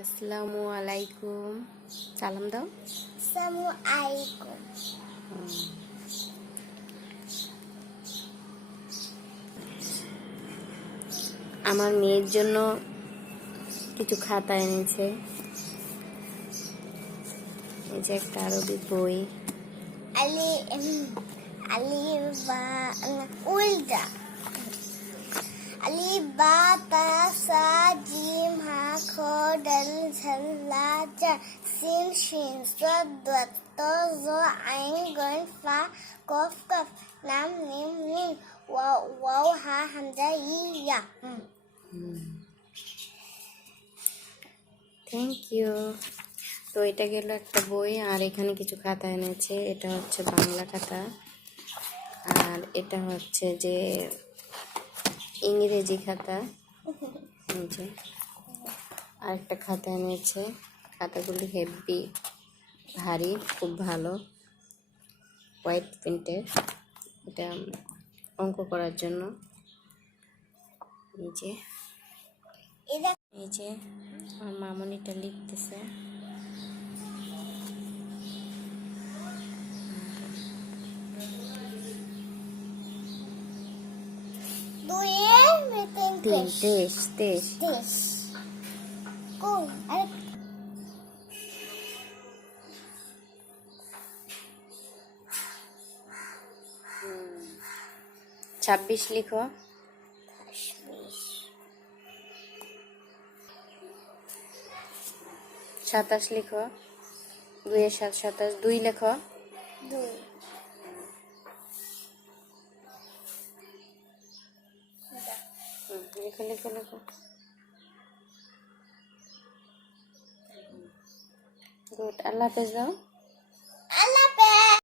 আসসালামু আলাইকুম। সালাম দাও। আসসালামু আলাইকুম। আমার মেয়ের জন্য কিছু খাতা এনেছে। এই যে একটা আরবি বই। আলি আলি বা সিন শিন সাদ দাত ত জ আইন গন ফা কফ কফ লাম মিম মিম ওয়াও ওয়াও হা হামজা ই ইয়া হুম। থ্যাংক ইউ তো এটা গেল একটা বই, আর এখানে কিছু খাতা এনেছে, এটা হচ্ছে বাংলা খাতা। আর এটা হচ্ছে যে ইংরেজি খাতা। আরেকটা খাতা এনেছে। খাতাগুলি হেভি ভারী খুব ভালো। হোয়াইট প্রিন্টের এটা অঙ্ক করার জন্য। এই যে। এই যে আমার মামনিটা লিখতেছে। তেইশ। তেইশ। ছাব্বিশ লিখো। সাতাশ লিখো। দুইয়ের সাত সাতাশ। দুই লেখো। দুই। লিখো লিখো লিখো। গুড আল্লাহ হাফেজ